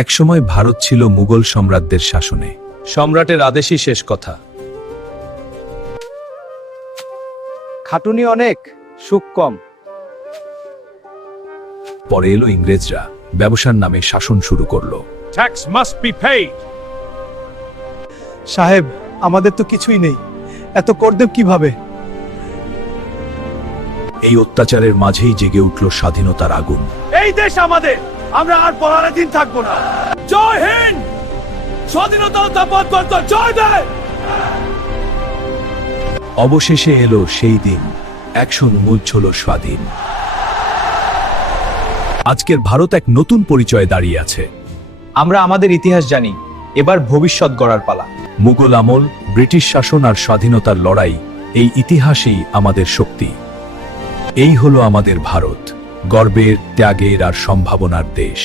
একসময় ভারত ছিল মুঘল সম্রাটদের শাসনে। সম্রাটের আদেশই শেষ কথা। খাটুনি অনেক, সুখ কম। পরে এলো ইংরেজরা, ব্যবসার নামে শাসন শুরু করলো। Tax must be paid. সাহেব, আমাদের তো কিছুই নেই, এত কর দেব কিভাবে? এই অত্যাচারের মাঝেই জেগে উঠল স্বাধীনতার আগুন। এই দেশ আমাদের, আমরা আর পরাধীন থাকবো না। জয় হিন্দ, স্বাধীনতা পথ জয় দেয়। অবশেষে এলো সেই দিন, একশন মূল ছিল স্বাধীন। আজকের ভারত এক নতুন পরিচয়ে দাঁড়িয়ে আছে। আমরা আমাদের ইতিহাস জানি, এবার ভবিষ্যৎ গড়ার পালা। মুঘল আমল, ব্রিটিশ শাসন আর স্বাধীনতার লড়াই, এই ইতিহাসই আমাদের শক্তি। এই হলো আমাদের ভারত, গর্বের, ত্যাগের আর সম্ভাবনার দেশ।